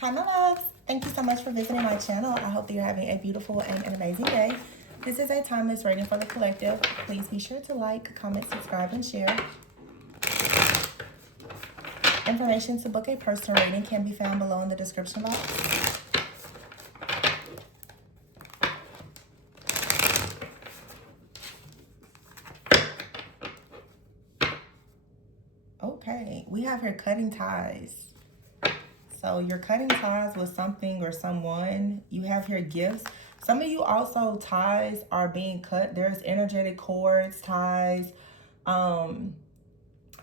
Hi, my loves. Thank you so much for visiting my channel. I hope that you're having a beautiful and an amazing day. This is a timeless rating for the collective. Please be sure to like, comment, subscribe, and share. Information to book a personal reading can be found below in the description box. Okay, we have here cutting ties. So you're cutting ties with something or someone. You have here gifts. Some of you also ties are being cut. There's energetic cords, ties,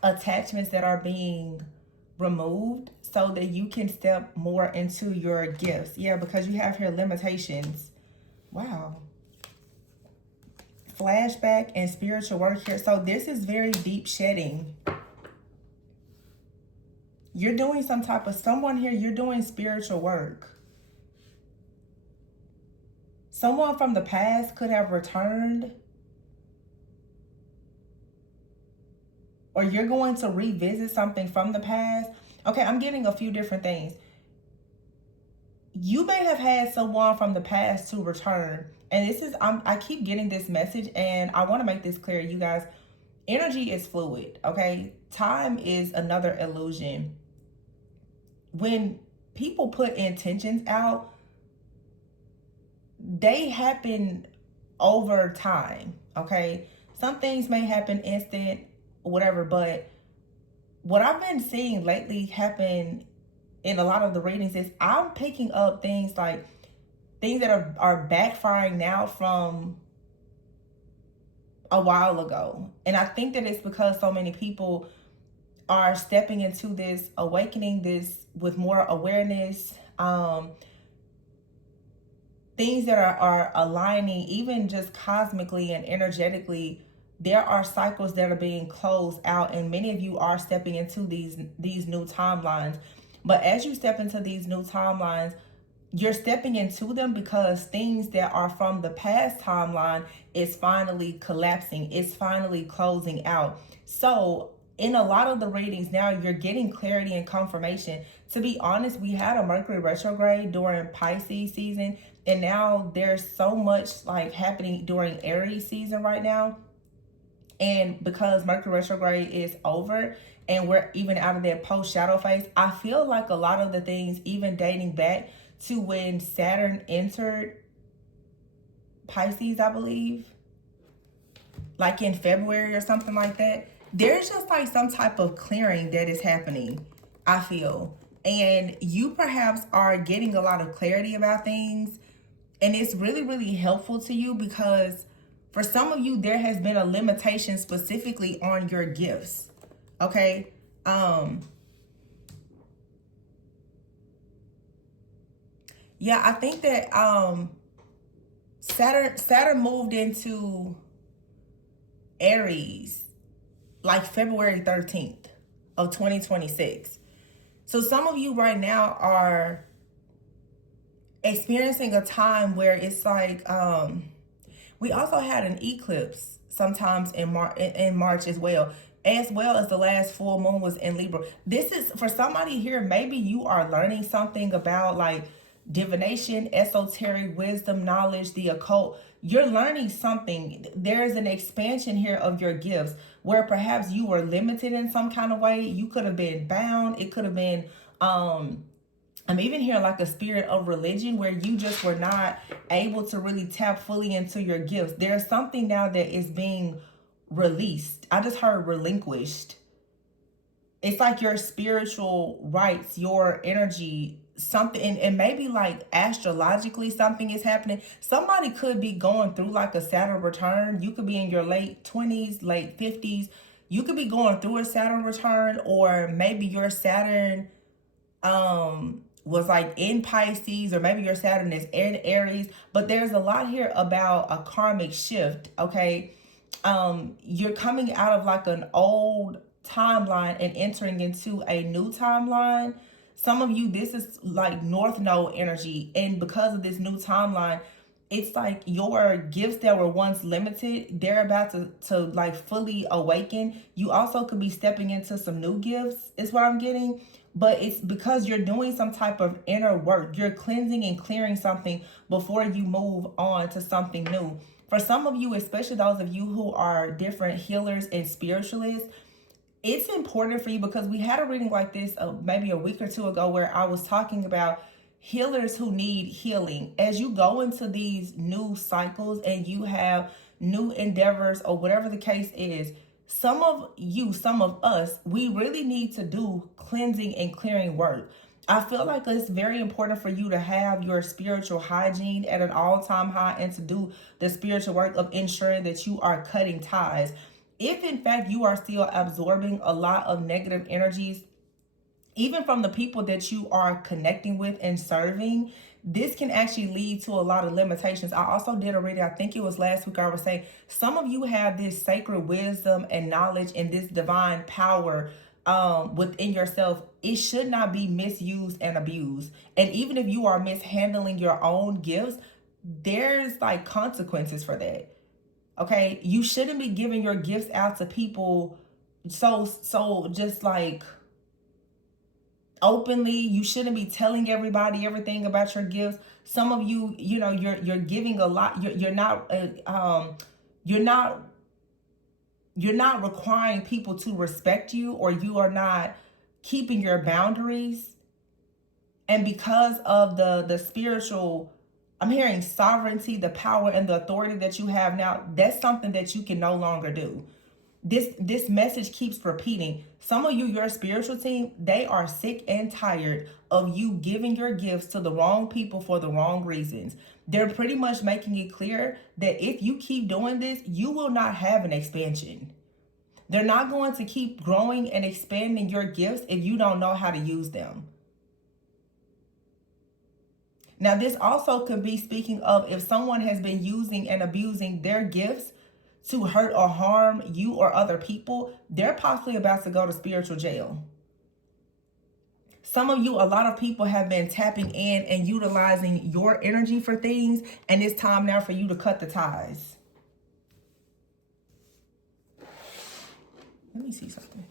attachments that are being removed so that you can step more into your gifts. Yeah, because you have here limitations. Wow. Flashback and spiritual work here. So this is very deep shedding. You're doing some type of, someone here, you're doing spiritual work. Someone from the past could have returned. Or you're going to revisit something from the past. Okay, I'm getting a few different things. You may have had someone from the past to return. And this is, I keep getting this message, and I want to make this clear, you guys. Energy is fluid, okay? Time is another illusion. When people put intentions out, they happen over time, okay? Some things may happen instant, whatever, but what I've been seeing lately happen in a lot of the readings is I'm picking up things like things that are backfiring now from a while ago. And I think that it's because so many people are stepping into this awakening, this with more awareness, things that are aligning, even just cosmically and energetically. There are cycles that are being closed out, and many of you are stepping into these new timelines. But as you step into these new timelines, you're stepping into them because things that are from the past timeline is finally collapsing. It's finally closing out. So in a lot of the readings now, you're getting clarity and confirmation. To be honest, we had a Mercury retrograde during Pisces season, and now there's so much like happening during Aries season right now. And because Mercury retrograde is over and we're even out of that post shadow phase, I feel like a lot of the things, even dating back to when Saturn entered Pisces, I believe, like in February or something like that, there's just like some type of clearing that is happening, I feel. And you perhaps are getting a lot of clarity about things. And it's really, really helpful to you because for some of you, there has been a limitation specifically on your gifts. Okay. Yeah, I think that Saturn moved into Aries like February 13th of 2026. So some of you right now are experiencing a time where it's like we also had an eclipse sometimes in March as well as the last full moon was in Libra. This is for somebody here, maybe you are learning something about like divination, esoteric wisdom, knowledge, the occult. You're learning something. There's an expansion here of your gifts where perhaps you were limited in some kind of way. You could have been bound. It could have been I'm even hearing like a spirit of religion where you just were not able to really tap fully into your gifts. There's something now that is being released. I just heard relinquished. It's like your spiritual rights, your energy, something, and maybe like astrologically something is happening. Somebody could be going through like a Saturn return. You could be in your late 20s, late 50s. You could be going through a Saturn return, or maybe your Saturn was like in Pisces, or maybe your Saturn is in Aries. But there's a lot here about a karmic shift. Okay. You're coming out of like an old timeline and entering into a new timeline. Some of you, this is like North Node energy, and because of this new timeline, it's like your gifts that were once limited, they're about to like fully awaken. You also could be stepping into some new gifts is what I'm getting. but it's because you're doing some type of inner work. You're cleansing and clearing something before you move on to something new. For some of you, especially those of you who are different healers and spiritualists, it's important for you, because we had a reading like this maybe a week or two ago where I was talking about healers who need healing. As you go into these new cycles and you have new endeavors or whatever the case is, some of you, some of us, we really need to do cleansing and clearing work. I feel like it's very important for you to have your spiritual hygiene at an all-time high and to do the spiritual work of ensuring that you are cutting ties. If in fact you are still absorbing a lot of negative energies, even from the people that you are connecting with and serving, this can actually lead to a lot of limitations. I also did a reading, I think it was last week, I was saying some of you have this sacred wisdom and knowledge and this divine power within yourself. It should not be misused and abused. And even if you are mishandling your own gifts, there's like consequences for that. Okay, you shouldn't be giving your gifts out to people so just like openly. You shouldn't be telling everybody everything about your gifts. Some of you, you know, you're giving a lot. You're not requiring people to respect you, or you are not keeping your boundaries. And because of the spiritual, I'm hearing sovereignty, the power and the authority that you have now, that's something that you can no longer do. This message keeps repeating. Some of you, your spiritual team, they are sick and tired of you giving your gifts to the wrong people for the wrong reasons. They're pretty much making it clear that if you keep doing this, you will not have an expansion. They're not going to keep growing and expanding your gifts if you don't know how to use them. Now, this also could be speaking of if someone has been using and abusing their gifts to hurt or harm you or other people, they're possibly about to go to spiritual jail. Some of you, a lot of people have been tapping in and utilizing your energy for things, and it's time now for you to cut the ties. Let me see something.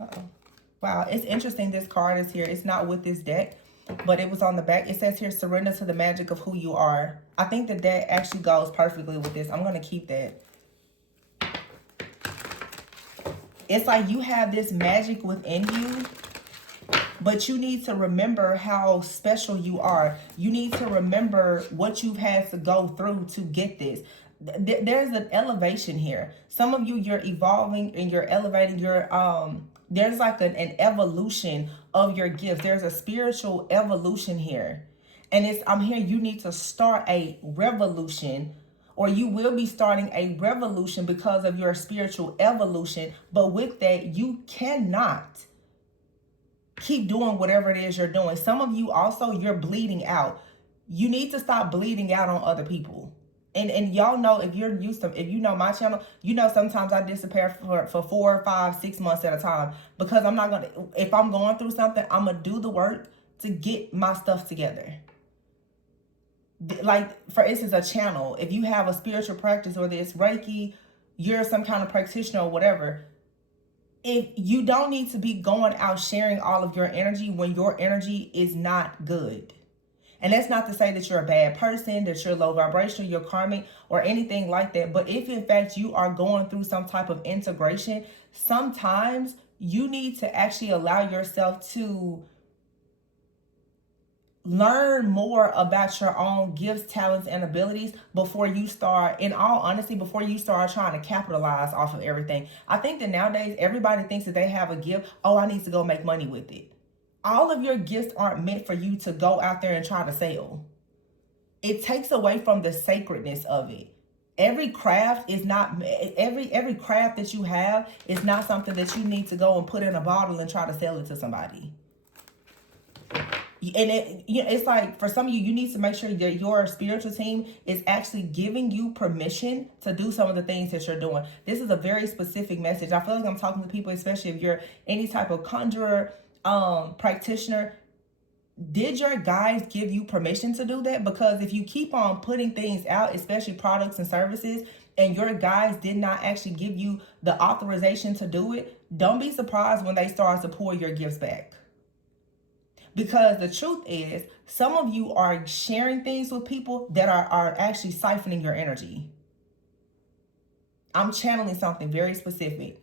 Uh-oh. Wow, it's interesting this card is here. It's not with this deck, but it was on the back. It says here, surrender to the magic of who you are. I think that actually goes perfectly with this. I'm going to keep that. It's like you have this magic within you, but you need to remember how special you are. You need to remember what you've had to go through to get this. There's an elevation here. Some of you, you're evolving and you're elevating your there's like an evolution of your gifts. There's a spiritual evolution here. And I'm here, you need to start a revolution, or you will be starting a revolution because of your spiritual evolution. But with that, you cannot keep doing whatever it is you're doing. Some of you also, you're bleeding out. You need to stop bleeding out on other people. And y'all know, if you're used to, if you know my channel, you know sometimes I disappear for 4, 5, 6 months at a time, because I'm not gonna, if I'm going through something, I'm gonna do the work to get my stuff together. Like, for instance, a channel, if you have a spiritual practice, whether it's Reiki, you're some kind of practitioner or whatever, if you don't need to be going out sharing all of your energy when your energy is not good. And that's not to say that you're a bad person, that you're low vibrational, you're karmic, or anything like that. But if in fact you are going through some type of integration, sometimes you need to actually allow yourself to learn more about your own gifts, talents, and abilities before you start, in all honesty, before you start trying to capitalize off of everything. I think that nowadays everybody thinks that they have a gift. Oh, I need to go make money with it. All of your gifts aren't meant for you to go out there and try to sell. It takes away from the sacredness of it. Every craft is not, every craft that you have is not something that you need to go and put in a bottle and try to sell it to somebody. And it's like, for some of you, you need to make sure that your spiritual team is actually giving you permission to do some of the things that you're doing. This is a very specific message. I feel like I'm talking to people, especially if you're any type of conjurer, practitioner. Did your guides give you permission to do that? Because if you keep on putting things out, especially products and services, and your guys did not actually give you the authorization to do it, don't be surprised when they start to pull your gifts back. Because the truth is, some of you are sharing things with people that are actually siphoning your energy. I'm channeling something very specific.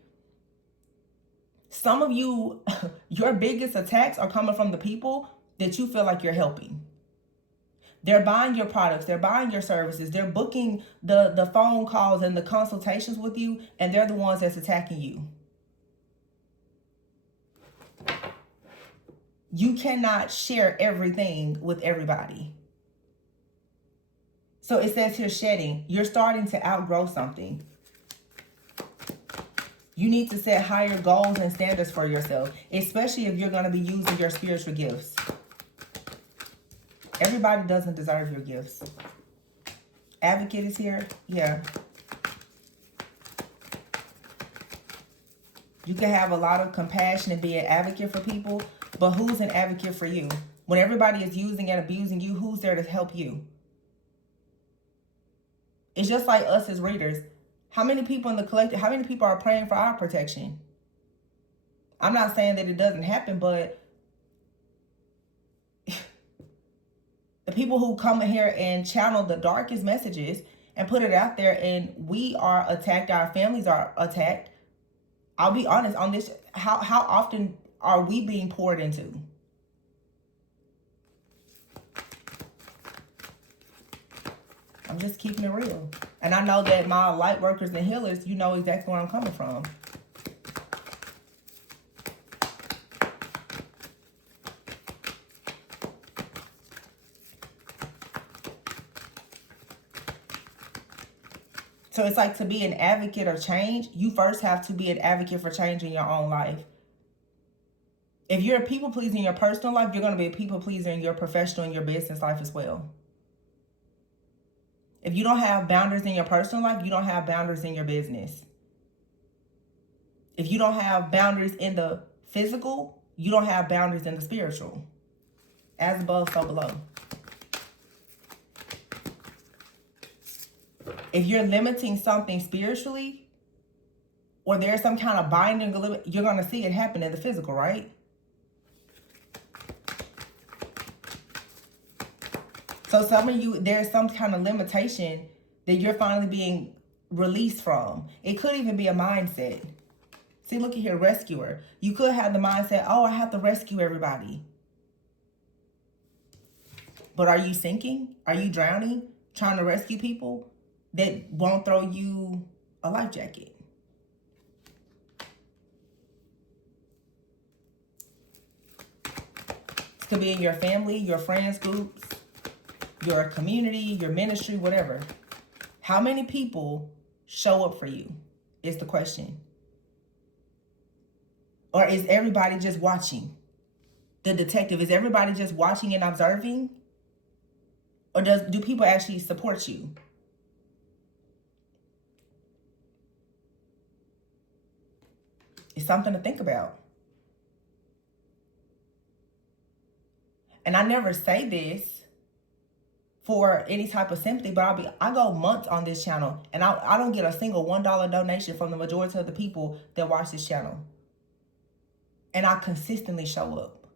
Some of you, your biggest attacks are coming from the people that you feel like you're helping. They're buying your products, they're buying your services, they're booking the phone calls and the consultations with you, and they're the ones that's attacking you. You cannot share everything with everybody. So it says here, shedding. You're starting to outgrow something. You need to set higher goals and standards for yourself, especially if you're going to be using your spiritual gifts. Everybody doesn't deserve your gifts. Advocate is here. Yeah. You can have a lot of compassion and be an advocate for people, but who's an advocate for you? When everybody is using and abusing you, who's there to help you? It's just like us as readers. How many people in the collective, how many people are praying for our protection? I'm not saying that it doesn't happen, but the people who come in here and channel the darkest messages and put it out there, and we are attacked, our families are attacked. I'll be honest on this, how often are we being poured into? I'm just keeping it real. And I know that my light workers and healers, you know exactly where I'm coming from. So it's like, to be an advocate of change, you first have to be an advocate for change in your own life. If you're a people pleaser in your personal life, you're going to be a people pleaser in your professional and your business life as well. If you don't have boundaries in your personal life, you don't have boundaries in your business. If you don't have boundaries in the physical, you don't have boundaries in the spiritual. As above, so below. If you're limiting something spiritually, or there's some kind of binding, you're going to see it happen in the physical, right? So some of you, there's some kind of limitation that you're finally being released from. It could even be a mindset. See, look at here, rescuer. You could have the mindset, oh, I have to rescue everybody. But are you sinking? Are you drowning? Trying to rescue people that won't throw you a life jacket? It could be in your family, your friends groups, your community, your ministry, whatever. How many people show up for you is the question. Or is everybody just watching? The detective, is everybody just watching and observing? Or do people actually support you? It's something to think about. And I never say this for any type of sympathy, but I go months on this channel and I don't get a single $1 donation from the majority of the people that watch this channel. And I consistently show up.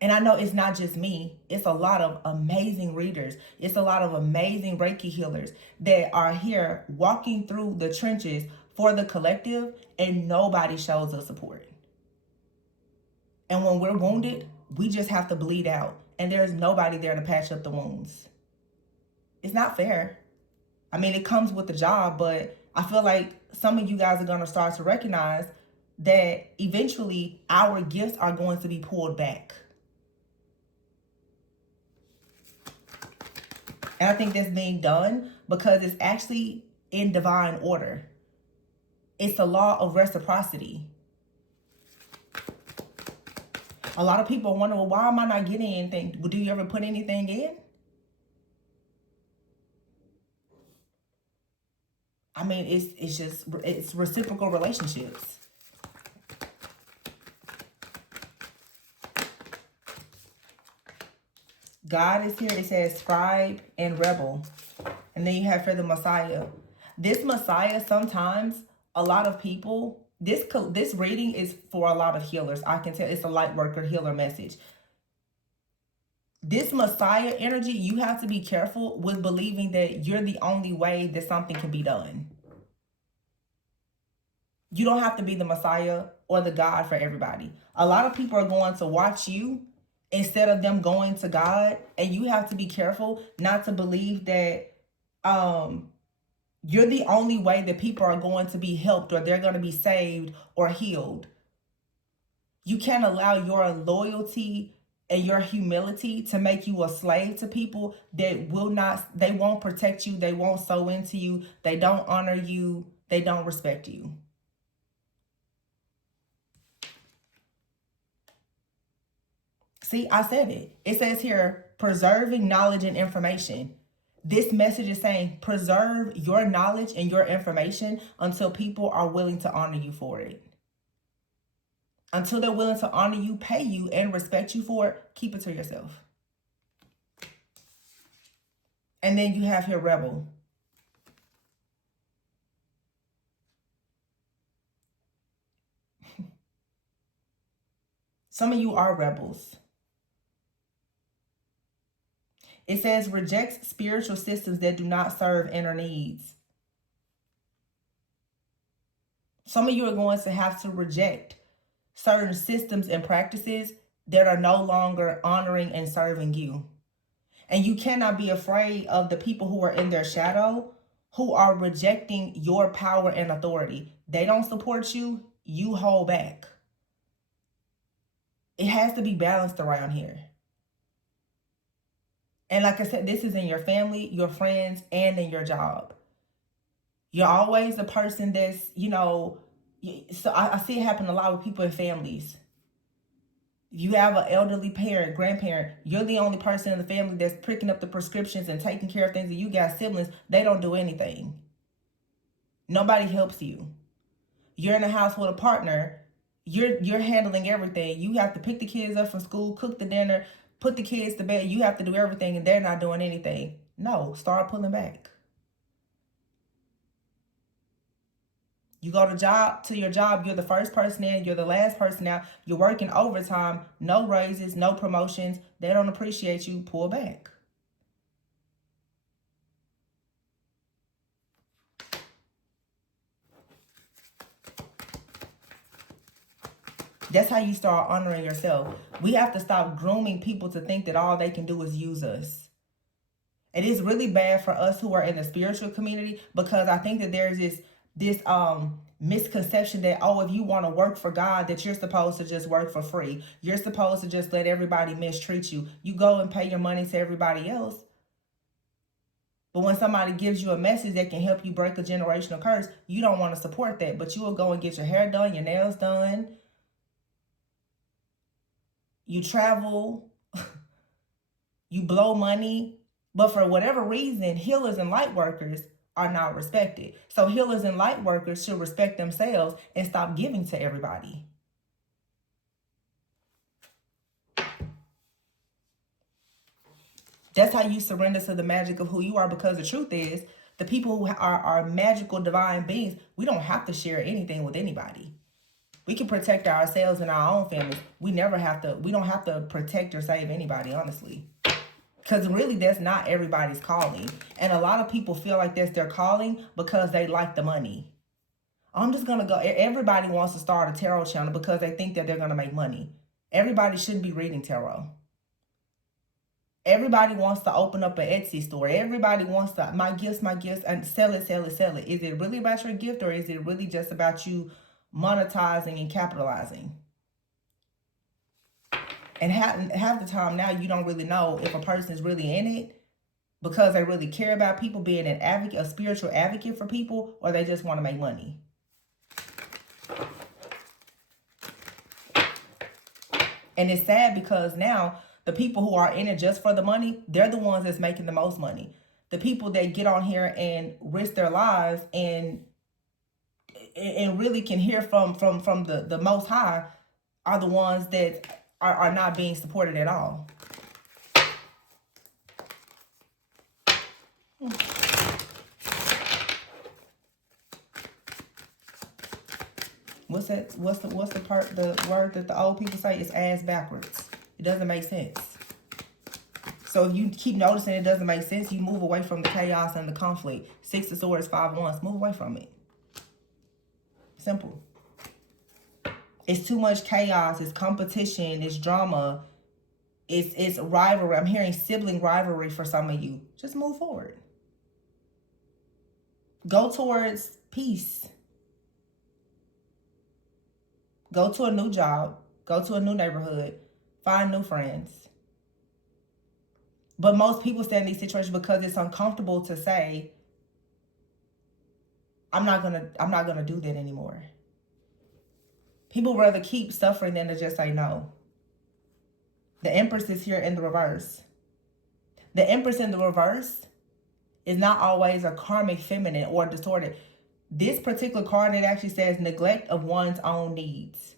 And I know it's not just me. It's a lot of amazing readers. It's a lot of amazing Reiki healers that are here walking through the trenches for the collective, and nobody shows us support. And when we're wounded, we just have to bleed out. And there's nobody there to patch up the wounds. It's not fair. I mean, it comes with the job, but I feel like some of you guys are going to start to recognize that eventually our gifts are going to be pulled back. And I think that's being done because it's actually in divine order. It's the law of reciprocity. A lot of people wonder, well, why am I not getting anything? Well, do you ever put anything in? I mean, it's reciprocal relationships. God is here. It says scribe and rebel. And then you have for the Messiah. This Messiah, sometimes a lot of people, this reading is for a lot of healers. I can tell it's a light worker healer message. This Messiah energy, you have to be careful with believing that you're the only way that something can be done. You don't have to be the Messiah or the God for everybody. A lot of people are going to watch you instead of them going to God, and you have to be careful not to believe that you're the only way that people are going to be helped or they're going to be saved or healed. You can't allow your loyalty and your humility to make you a slave to people that they won't protect you, they won't sow into you, they don't honor you, they don't respect you. See, I said it. It says here, preserving knowledge and information. This message is saying preserve your knowledge and your information until people are willing to honor you for it. Until they're willing to honor you, pay you, and respect you for it, keep it to yourself. And then you have here rebel. Some of you are rebels. It says reject spiritual systems that do not serve inner needs. Some of you are going to have to reject certain systems and practices that are no longer honoring and serving you. And you cannot be afraid of the people who are in their shadow, who are rejecting your power and authority. They don't support you, you hold back. It has to be balanced around here. And like I said, this is in your family, your friends, and in your job. You're always the person that's, so I see it happen a lot with people in families. If you have an elderly parent, grandparent, you're the only person in the family that's picking up the prescriptions and taking care of things, and you got siblings, they don't do anything. Nobody helps you. You're in a house with a partner, you're handling everything. You have to pick the kids up from school, cook the dinner, put the kids to bed. You have to do everything, and they're not doing anything. No, start pulling back. You go to your job, you're the first person in, you're the last person out, you're working overtime, no raises, no promotions, they don't appreciate you, pull back. That's how you start honoring yourself. We have to stop grooming people to think that all they can do is use us. It is really bad for us who are in the spiritual community, because I think that there's this misconception that, if you want to work for God, that you're supposed to just work for free. You're supposed to just let everybody mistreat you. You go and pay your money to everybody else. But when somebody gives you a message that can help you break a generational curse, you don't want to support that. But you will go and get your hair done, your nails done. You travel. You blow money. But for whatever reason, healers and light workers are not respected. So healers and light workers should respect themselves and stop giving to everybody. That's how you surrender to the magic of who you are, because the truth is, the people who are magical divine beings, we don't have to share anything with anybody. We can protect ourselves and our own families. We don't have to protect or save anybody, honestly. Because really, that's not everybody's calling. And a lot of people feel like that's their calling because they like the money. I'm just going to go. Everybody wants to start a tarot channel because they think that they're going to make money. Everybody shouldn't be reading tarot. Everybody wants to open up an Etsy store. Everybody wants to, my gifts, and sell it. Is it really about your gift, or is it really just about you monetizing and capitalizing? And half the time now, you don't really know if a person is really in it because they really care about people, being an advocate, a spiritual advocate for people, or they just want to make money. And it's sad because now the people who are in it just for the money, they're the ones that's making the most money. The people that get on here and risk their lives and really can hear from the Most High are the ones that are not being supported at all. The word that the old people say is ass backwards. It doesn't make sense. So if you keep noticing it doesn't make sense, you move away from the chaos and the conflict. 6 of Swords, 5 of Wands. Move away from it. Simple. It's too much chaos. It's competition. It's drama. It's rivalry. I'm hearing sibling rivalry for some of you. Just move forward. Go towards peace. Go to a new job. Go to a new neighborhood. Find new friends. But most people stay in these situations because it's uncomfortable to say, I'm not gonna do that anymore. People rather keep suffering than to just say no. The Empress is here in the reverse. The Empress in the reverse is not always a karmic feminine or distorted. This particular card, it actually says neglect of one's own needs.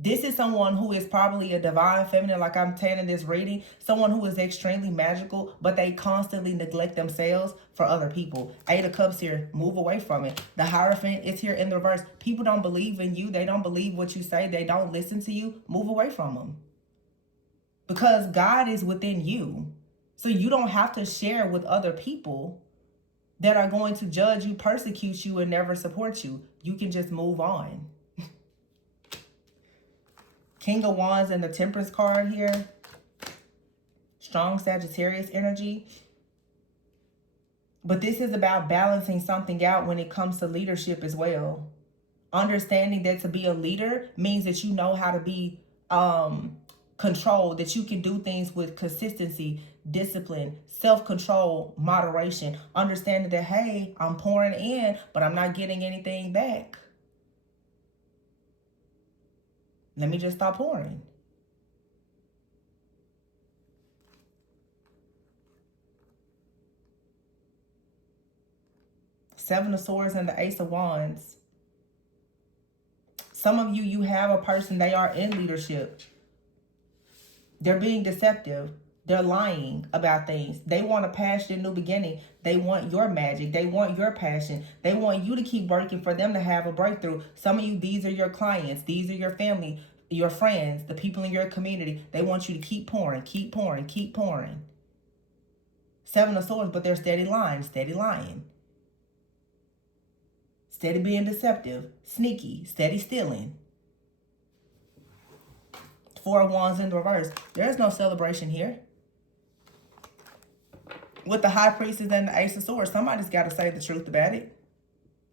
This is someone who is probably a divine feminine, like I'm saying in this reading. Someone who is extremely magical, but they constantly neglect themselves for other people. 8 of Cups here. Move away from it. The Hierophant is here in the reverse. People don't believe in you. They don't believe what you say. They don't listen to you. Move away from them. Because God is within you. So you don't have to share with other people that are going to judge you, persecute you, and never support you. You can just move on. King of Wands and the Temperance card here. Strong Sagittarius energy. But this is about balancing something out when it comes to leadership as well. Understanding that to be a leader means that you know how to be controlled, that you can do things with consistency, discipline, self-control, moderation. Understanding that, hey, I'm pouring in, but I'm not getting anything back. Let me just stop pouring. Seven of Swords and the Ace of Wands. Some of you, you have a person, they are in leadership. They're being deceptive. They're lying about things. They want a passionate new beginning. They want your magic. They want your passion. They want you to keep working for them to have a breakthrough. Some of you, these are your clients. These are your family, your friends, the people in your community. They want you to keep pouring, keep pouring, keep pouring. Seven of Swords, but they're steady lying, steady lying. Steady being deceptive, sneaky, steady stealing. 4 of Wands in the reverse. There's no celebration here. With the High Priestess and the Ace of Swords, somebody's got to say the truth about it.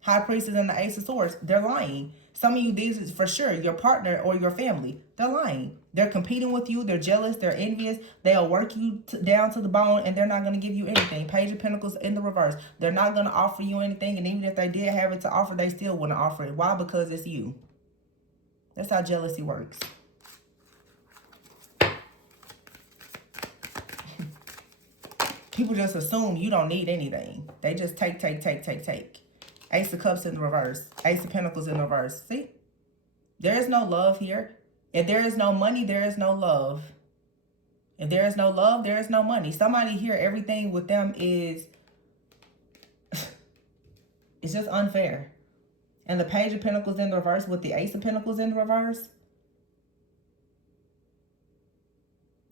High Priestess and the Ace of Swords, they're lying. Some of you, these is for sure your partner or your family. They're lying. They're competing with you. They're jealous. They're envious. They'll work you down to the bone, and they're not going to give you anything. Page of Pentacles in the reverse. They're not going to offer you anything, and even if they did have it to offer, they still wouldn't offer it. Why? Because it's you. That's how jealousy works. People just assume you don't need anything. They just take. Ace of Cups in the reverse. Ace of Pentacles in the reverse. See? There is no love here. If there is no money, there is no love. If there is no love, there is no money. Somebody here, everything with them is... it's just unfair. And the Page of Pentacles in the reverse with the Ace of Pentacles in the reverse.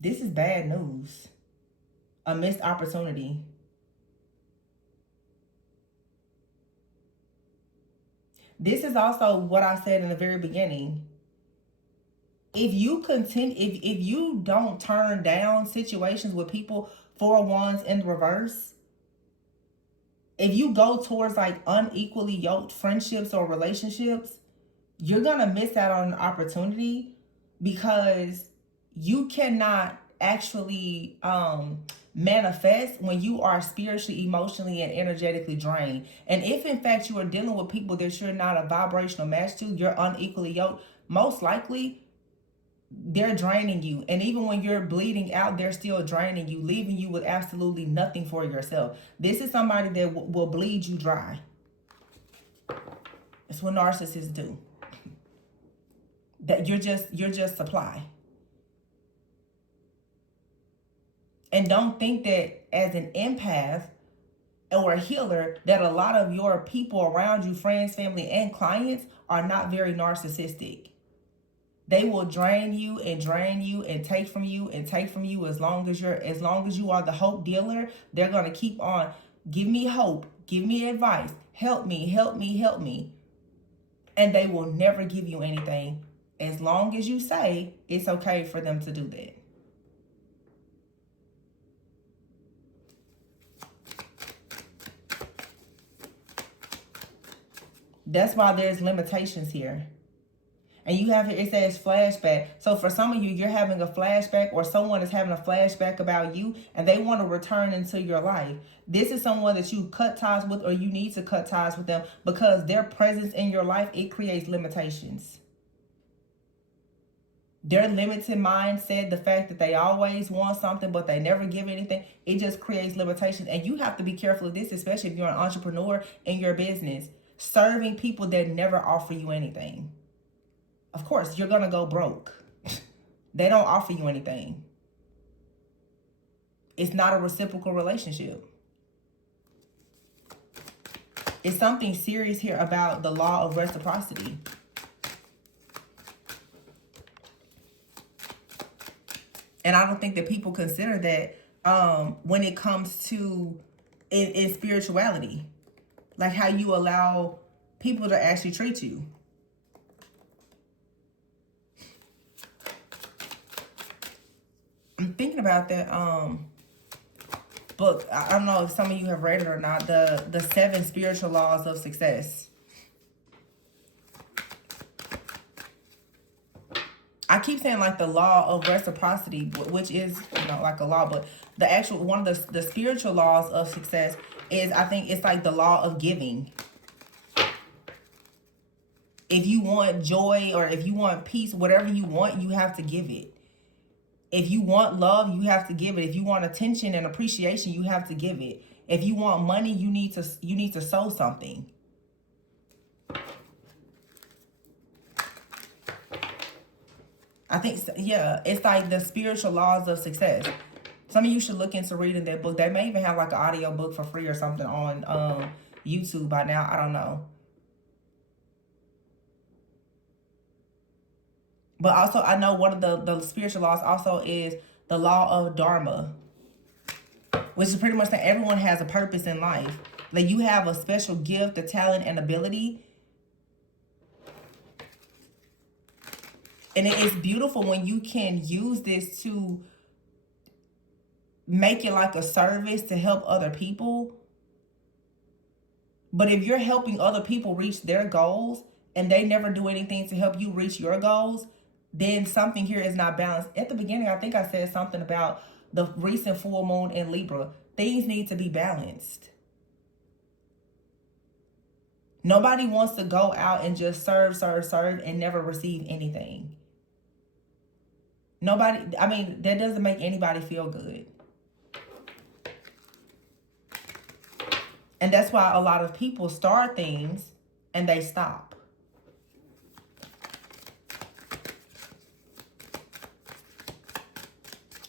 This is bad news. A missed opportunity. This is also what I said in the very beginning. If you continue, if you don't turn down situations with people, 4 of Wands in the reverse, if you go towards like unequally yoked friendships or relationships, you're gonna miss out on an opportunity because you cannot actually manifest when you are spiritually, emotionally, and energetically drained. And if in fact you are dealing with people that you're not a vibrational match to, you're unequally yoked, most likely they're draining you. And even when you're bleeding out, they're still draining you, leaving you with absolutely nothing for yourself. This is somebody that will bleed you dry. That's what narcissists do. That you're just supply. And don't think that as an empath, or a healer, that a lot of your people around you, friends, family, and clients, are not very narcissistic. They will drain you and take from you and take from you. As long as you are the hope dealer, they're going to keep on, give me hope, give me advice, help me, help me, help me. And they will never give you anything as long as you say it's okay for them to do that. That's why there's limitations here. And you have here, it says flashback. So for some of you, you're having a flashback, or someone is having a flashback about you, and they want to return into your life. This is someone that you cut ties with, or you need to cut ties with them, because their presence in your life, it creates limitations. Their limited mindset, the fact that they always want something but they never give anything, it just creates limitations. And you have to be careful of this, especially if you're an entrepreneur in your business, serving people that never offer you anything. Of course, you're going to go broke. They don't offer you anything. It's not a reciprocal relationship. It's something serious here about the law of reciprocity. And I don't think that people consider that when it comes to in spirituality. Like how you allow people to actually treat you. I'm thinking about that book. I don't know if some of you have read it or not. The 7 spiritual laws of success. I keep saying like the law of reciprocity, which is, like a law, but the actual one of the spiritual laws of success is, I think it's like the law of giving. If you want joy, or if you want peace, whatever you want, you have to give it. If you want love, you have to give it. If you want attention and appreciation, you have to give it. If you want money, you need to sow something. I think, yeah, it's like the spiritual laws of success. Some of you should look into reading that book. They may even have like an audio book for free or something on YouTube by now. I don't know. But also, I know one of the spiritual laws also is the law of Dharma, which is pretty much that everyone has a purpose in life. Like you have a special gift, a talent, and ability. And it's beautiful when you can use this to make it like a service to help other people. But if you're helping other people reach their goals and they never do anything to help you reach your goals, then something here is not balanced. At the beginning, I think I said something about the recent full moon in Libra. Things need to be balanced. Nobody wants to go out and just serve and never receive anything. Nobody, I mean, that doesn't make anybody feel good. And that's why a lot of people start things and they stop.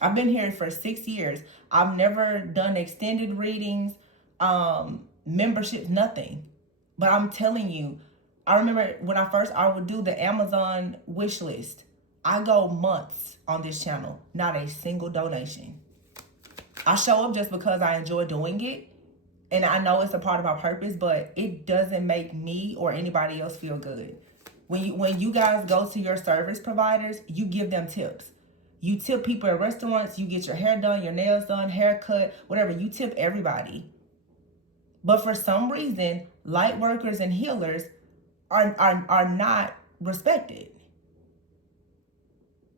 I've been here for 6 years. I've never done extended readings, memberships, nothing. But I'm telling you, I remember when I would do the Amazon wish list. I go months on this channel, not a single donation. I show up just because I enjoy doing it. And I know it's a part of my purpose, but it doesn't make me or anybody else feel good. When you guys go to your service providers, you give them tips. You tip people at restaurants, you get your hair done, your nails done, haircut, whatever. You tip everybody. But for some reason, light workers and healers are not respected.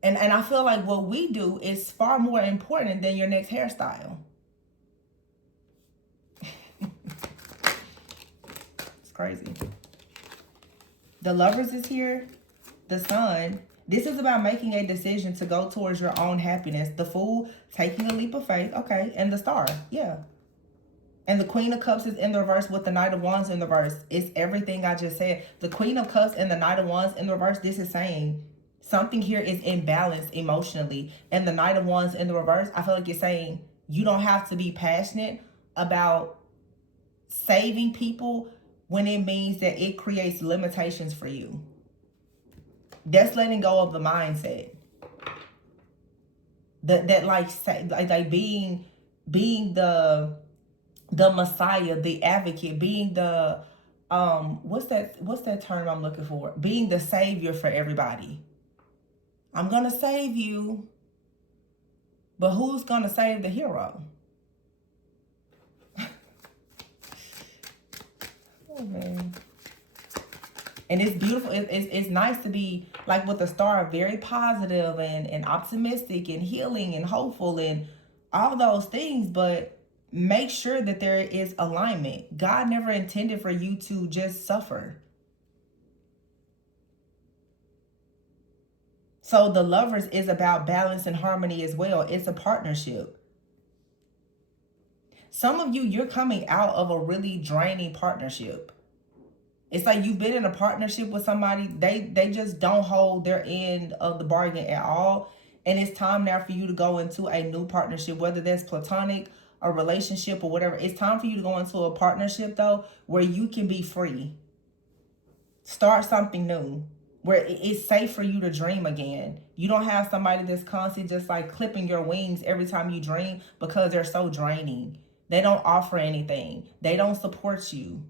And I feel like what we do is far more important than your next hairstyle. It's crazy. The Lovers is here. The Sun. This is about making a decision to go towards your own happiness. The Fool, taking a leap of faith. Okay. And the Star. Yeah. And the Queen of Cups is in the reverse with the Knight of Wands in the reverse. It's everything I just said. The Queen of Cups and the Knight of Wands in the reverse, this is saying something here is imbalanced emotionally. And the Knight of Wands in the reverse, I feel like it's saying you don't have to be passionate about saving people when it means that it creates limitations for you. That's letting go of the mindset. That like being the Messiah, the advocate, being the what's that term I'm looking for? Being the savior for everybody. I'm gonna save you, but who's gonna save the hero? Oh man. And it's beautiful. It's nice to be like with the star, very positive and optimistic and healing and hopeful and all those things. But make sure that there is alignment. God never intended for you to just suffer. So the Lovers is about balance and harmony as well. It's a partnership. Some of you, you're coming out of a really draining partnership. It's like you've been in a partnership with somebody, they just don't hold their end of the bargain at all. And it's time now for you to go into a new partnership, whether that's platonic, a relationship, or whatever. It's time for you to go into a partnership, though, where you can be free. Start something new, where it's safe for you to dream again. You don't have somebody that's constantly just like clipping your wings every time you dream because they're so draining. They don't offer anything. They don't support you.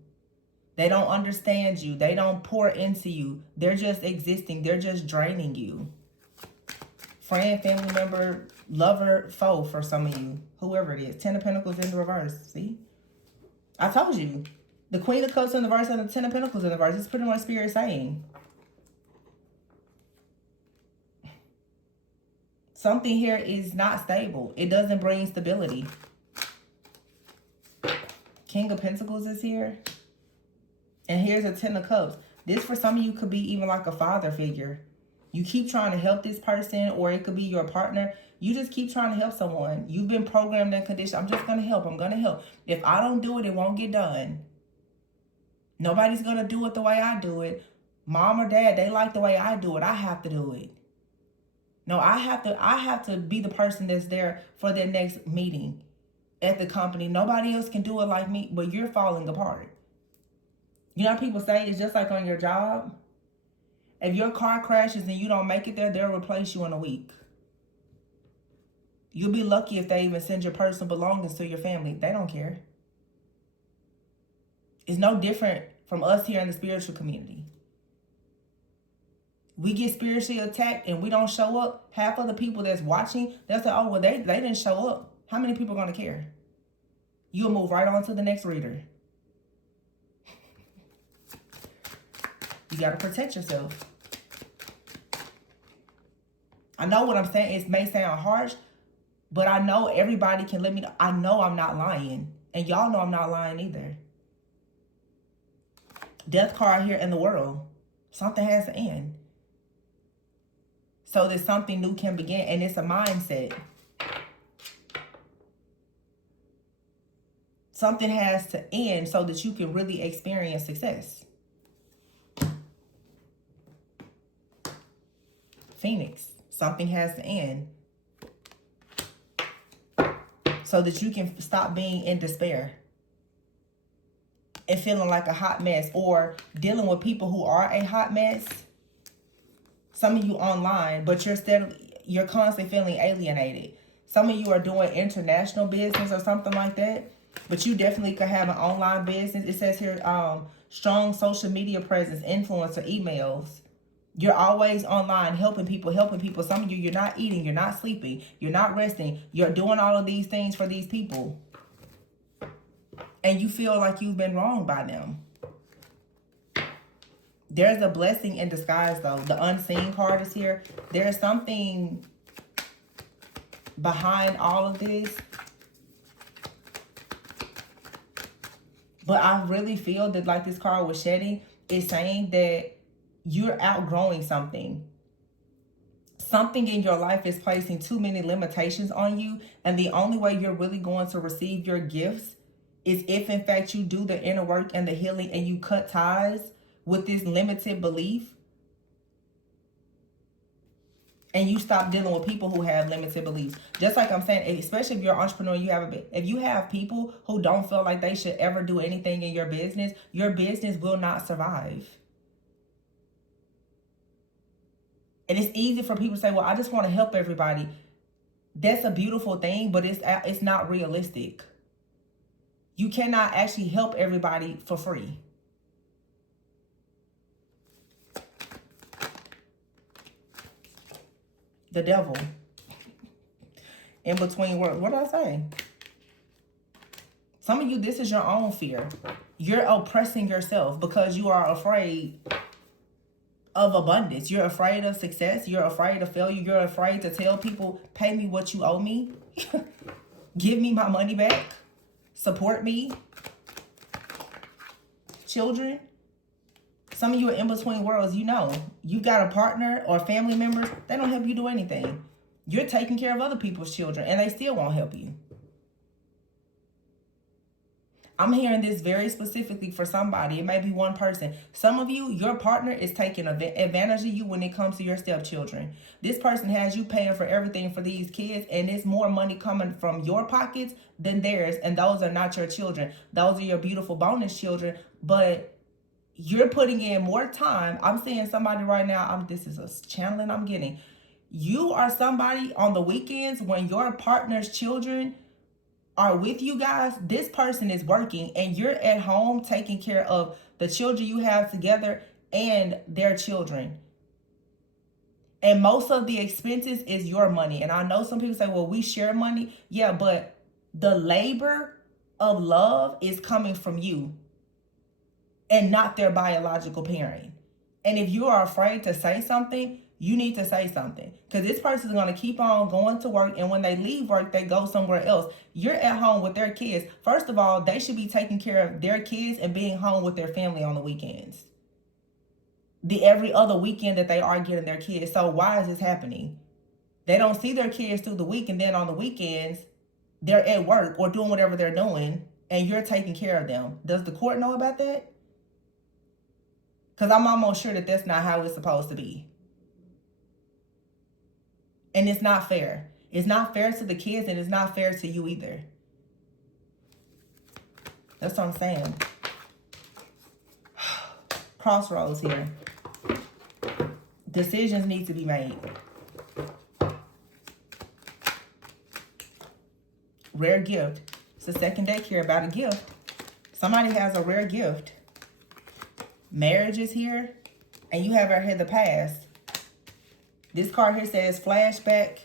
They don't understand you. They don't pour into you. They're just existing. They're just draining you. Friend, family member, lover, foe for some of you. Whoever it is. 10 of Pentacles in the reverse. See? I told you. The Queen of Cups in the reverse and the 10 of Pentacles in the reverse. It's pretty much Spirit saying. Something here is not stable. It doesn't bring stability. King of Pentacles is here. And here's a 10 of Cups. This for some of you could be even like a father figure. You keep trying to help this person, or it could be your partner. You just keep trying to help someone. You've been programmed and conditioned. I'm just going to help. I'm going to help. If I don't do it, it won't get done. Nobody's going to do it the way I do it. Mom or dad, they like the way I do it. I have to do it. No, I have to be the person that's there for their next meeting at the company. Nobody else can do it like me, but you're falling apart. You know how people say it's just like on your job? If your car crashes and you don't make it there, they'll replace you in a week. You'll be lucky if they even send your personal belongings to your family. They don't care. It's no different from us here in the spiritual community. We get spiritually attacked and we don't show up. Half of the people that's watching, they'll say, oh, well, they didn't show up. How many people are going to care? You'll move right on to the next reader. You got to protect yourself. I know what I'm saying. It may sound harsh, but I know everybody can let me know. I know I'm not lying. And y'all know I'm not lying either. Death card here in the world. Something has to end. So that something new can begin. And it's a mindset. Something has to end so that you can really experience success. Phoenix. Something has to end so that you can stop being in despair and feeling like a hot mess, or dealing with people who are a hot mess. Some of you online, but you're constantly feeling alienated. Some of you are doing international business or something like that, but you definitely could have an online business. It says here, strong social media presence, influencer, emails. You're always online helping people. Some of you, you're not eating, you're not sleeping, you're not resting. You're doing all of these things for these people. And you feel like you've been wronged by them. There's a blessing in disguise, though. The unseen card is here. There's something behind all of this. But I really feel that, like this card was shedding, is saying that you're outgrowing something. Something in your life is placing too many limitations on you. And the only way you're really going to receive your gifts is if, in fact, you do the inner work and the healing and you cut ties with this limited belief. And you stop dealing with people who have limited beliefs. Just like I'm saying, especially if you're an entrepreneur, if you have people who don't feel like they should ever do anything in your business will not survive. And it's easy for people to say, well, I just want to help everybody. That's a beautiful thing, but it's not realistic. You cannot actually help everybody for free. The devil. In between words. What did I say? Some of you, this is your own fear. You're oppressing yourself because you are afraid of abundance. You're afraid of success. You're afraid of failure. You're afraid to tell people, pay me what you owe me. Give me my money back. Support me. Children. Some of you are in between worlds. You know, you got a partner or family members. They don't help you do anything. You're taking care of other people's children and they still won't help you. I'm hearing this very specifically for somebody. It may be one person. Some of you, your partner is taking advantage of you when it comes to your stepchildren. This person has you paying for everything for these kids, and it's more money coming from your pockets than theirs, and those are not your children. Those are your beautiful bonus children, but you're putting in more time. I'm seeing somebody right now, this is a channeling I'm getting. You are somebody on the weekends when your partner's children are with you guys, this person is working and you're at home taking care of the children you have together and their children. And most of the expenses is your money. And I know some people say, well, we share money. Yeah, but the labor of love is coming from you and not their biological parent. And if you are afraid to say something, you need to say something, because this person is going to keep on going to work, and when they leave work, they go somewhere else. You're at home with their kids. First of all, they should be taking care of their kids and being home with their family on the weekends. The every other weekend that they are getting their kids. So why is this happening? They don't see their kids through the week, and then on the weekends, they're at work or doing whatever they're doing, and you're taking care of them. Does the court know about that? Because I'm almost sure that that's not how it's supposed to be. And it's not fair. It's not fair to the kids, and it's not fair to you either. That's what I'm saying. Crossroads here. Decisions need to be made. Rare gift. It's the second deck here about a gift. Somebody has a rare gift. Marriage is here, and you have here the past. This card here says flashback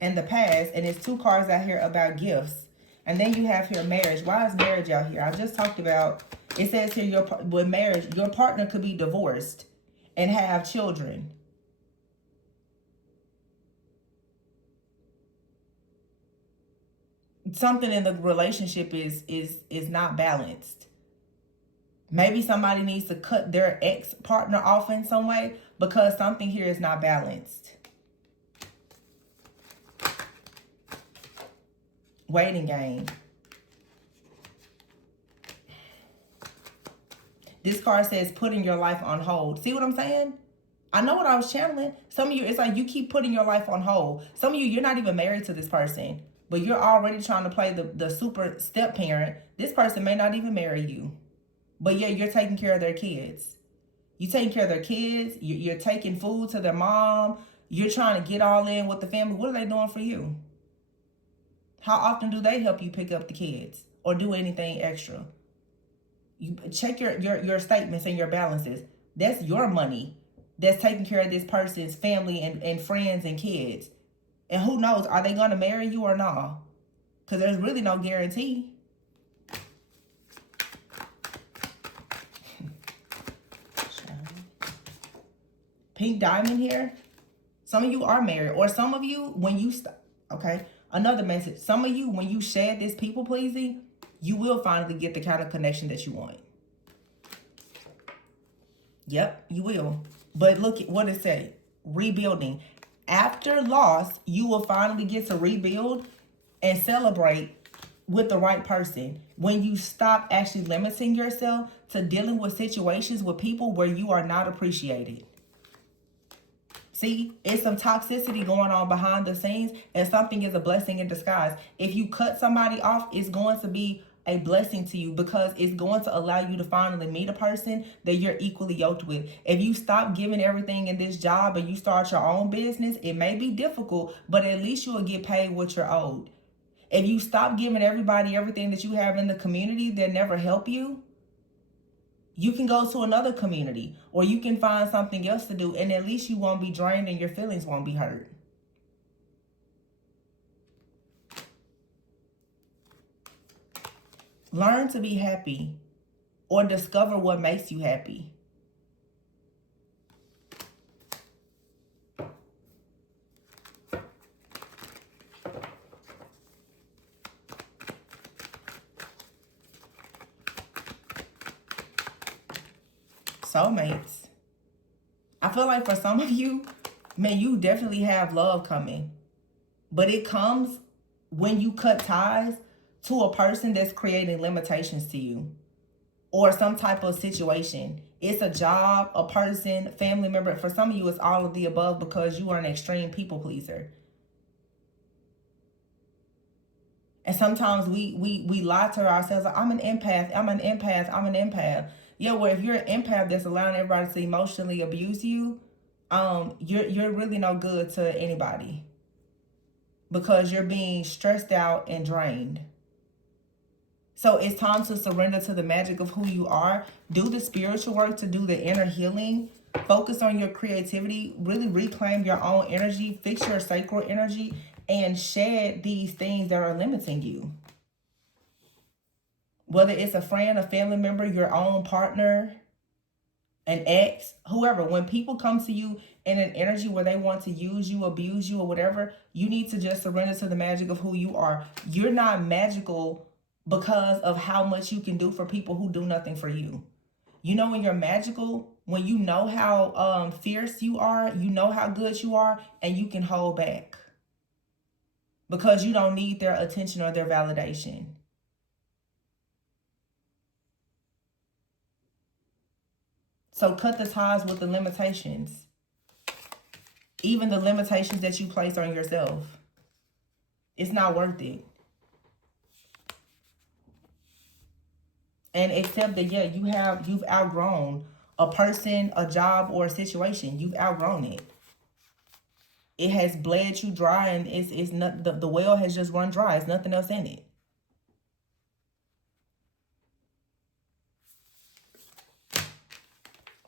and the past, and it's two cards out here about gifts. And then you have here marriage. Why is marriage out here? I just talked about, it says here with marriage, your partner could be divorced and have children. Something in the relationship is not balanced. Maybe somebody needs to cut their ex-partner off in some way because something here is not balanced. Waiting game. This card says putting your life on hold. See what I'm saying? I know what I was channeling. Some of you, it's like you keep putting your life on hold. Some of you, you're not even married to this person, but you're already trying to play the super step parent. This person may not even marry you. But yeah, you're taking care of their kids. You're taking care of their kids. You're taking food to their mom. You're trying to get all in with the family. What are they doing for you? How often do they help you pick up the kids or do anything extra? You check your statements and your balances. That's your money that's taking care of this person's family and friends and kids. And who knows, are they going to marry you or not? Because there's really no guarantee. Pink diamond here. Some of you are married, or some of you, when you okay, another message. Some of you, when you shed this people pleasing, you will finally get the kind of connection that you want. Yep, you will. But look at what it said. Rebuilding. After loss, you will finally get to rebuild and celebrate with the right person. When you stop actually limiting yourself to dealing with situations with people where you are not appreciated. See, it's some toxicity going on behind the scenes, and something is a blessing in disguise. If you cut somebody off, it's going to be a blessing to you, because it's going to allow you to finally meet a person that you're equally yoked with. If you stop giving everything in this job and you start your own business, it may be difficult, but at least you will get paid what you're owed. If you stop giving everybody everything that you have in the community that never help you, you can go to another community, or you can find something else to do, and at least you won't be drained and your feelings won't be hurt. Learn to be happy, or discover what makes you happy. Soulmates. I feel like for some of you, man, you definitely have love coming. But it comes when you cut ties to a person that's creating limitations to you, or some type of situation. It's a job, a person, family member. For some of you, it's all of the above, because you are an extreme people pleaser. And sometimes we lie to ourselves, like, I'm an empath, I'm an empath, I'm an empath. Yeah, well, if you're an empath that's allowing everybody to emotionally abuse you, you're really no good to anybody, because you're being stressed out and drained. So it's time to surrender to the magic of who you are. Do the spiritual work to do the inner healing. Focus on your creativity. Really reclaim your own energy. Fix your sacral energy. And shed these things that are limiting you. Whether it's a friend, a family member, your own partner, an ex, whoever. When people come to you in an energy where they want to use you, abuse you, or whatever, you need to just surrender to the magic of who you are. You're not magical because of how much you can do for people who do nothing for you. You know when you're magical, when you know how fierce you are, you know how good you are, and you can hold back, because you don't need their attention or their validation. So cut the ties with the limitations. Even the limitations that you place on yourself. It's not worth it. And accept that, yeah, you've outgrown a person, a job, or a situation. You've outgrown it. It has bled you dry, and it's not, the well has just run dry. There's nothing else in it.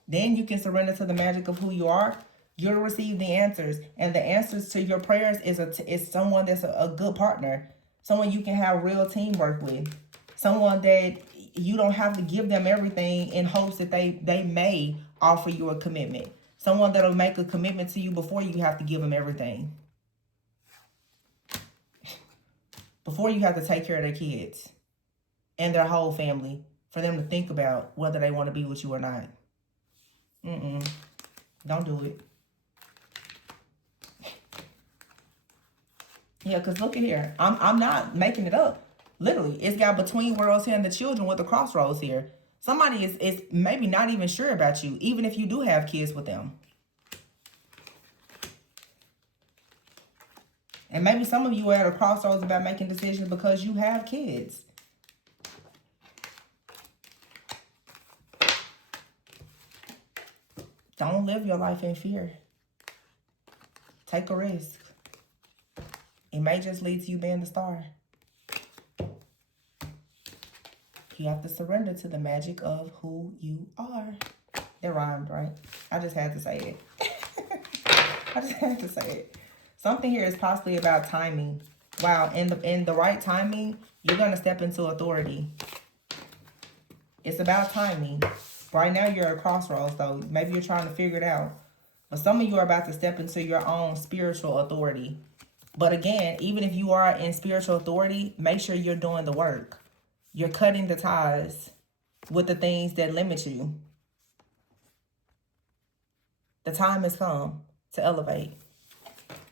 Then you can surrender to the magic of who you are. You'll receive the answers, and the answers to your prayers is someone that's a good partner, someone you can have real teamwork with, someone that you don't have to give them everything in hopes that they may offer you a commitment, someone that'll make a commitment to you before you have to give them everything, before you have to take care of their kids and their whole family, for them to think about whether they want to be with you or not. Don't do it. Yeah, because look at here. I'm not making it up. Literally, it's got between worlds here and the children with the crossroads here. Somebody is maybe not even sure about you, even if you do have kids with them. And maybe some of you are at a crossroads about making decisions because you have kids. Don't live your life in fear. Take a risk. It may just lead to you being the star. You have to surrender to the magic of who you are. That rhymed, right? I just had to say it. I just had to say it. Something here is possibly about timing. Wow, in the right timing, you're going to step into authority. It's about timing. Right now, you're at a crossroads, though. Maybe you're trying to figure it out. But some of you are about to step into your own spiritual authority. But again, even if you are in spiritual authority, make sure you're doing the work. You're cutting the ties with the things that limit you. The time has come to elevate.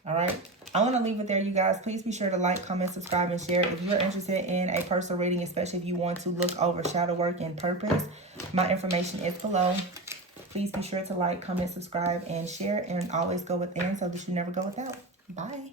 All right. I want to leave it there, you guys. Please be sure to like, comment, subscribe, and share. If you're interested in a personal reading, especially if you want to look over shadow work and purpose, my information is below. Please be sure to like, comment, subscribe, and share, and always go within so that you never go without. Bye.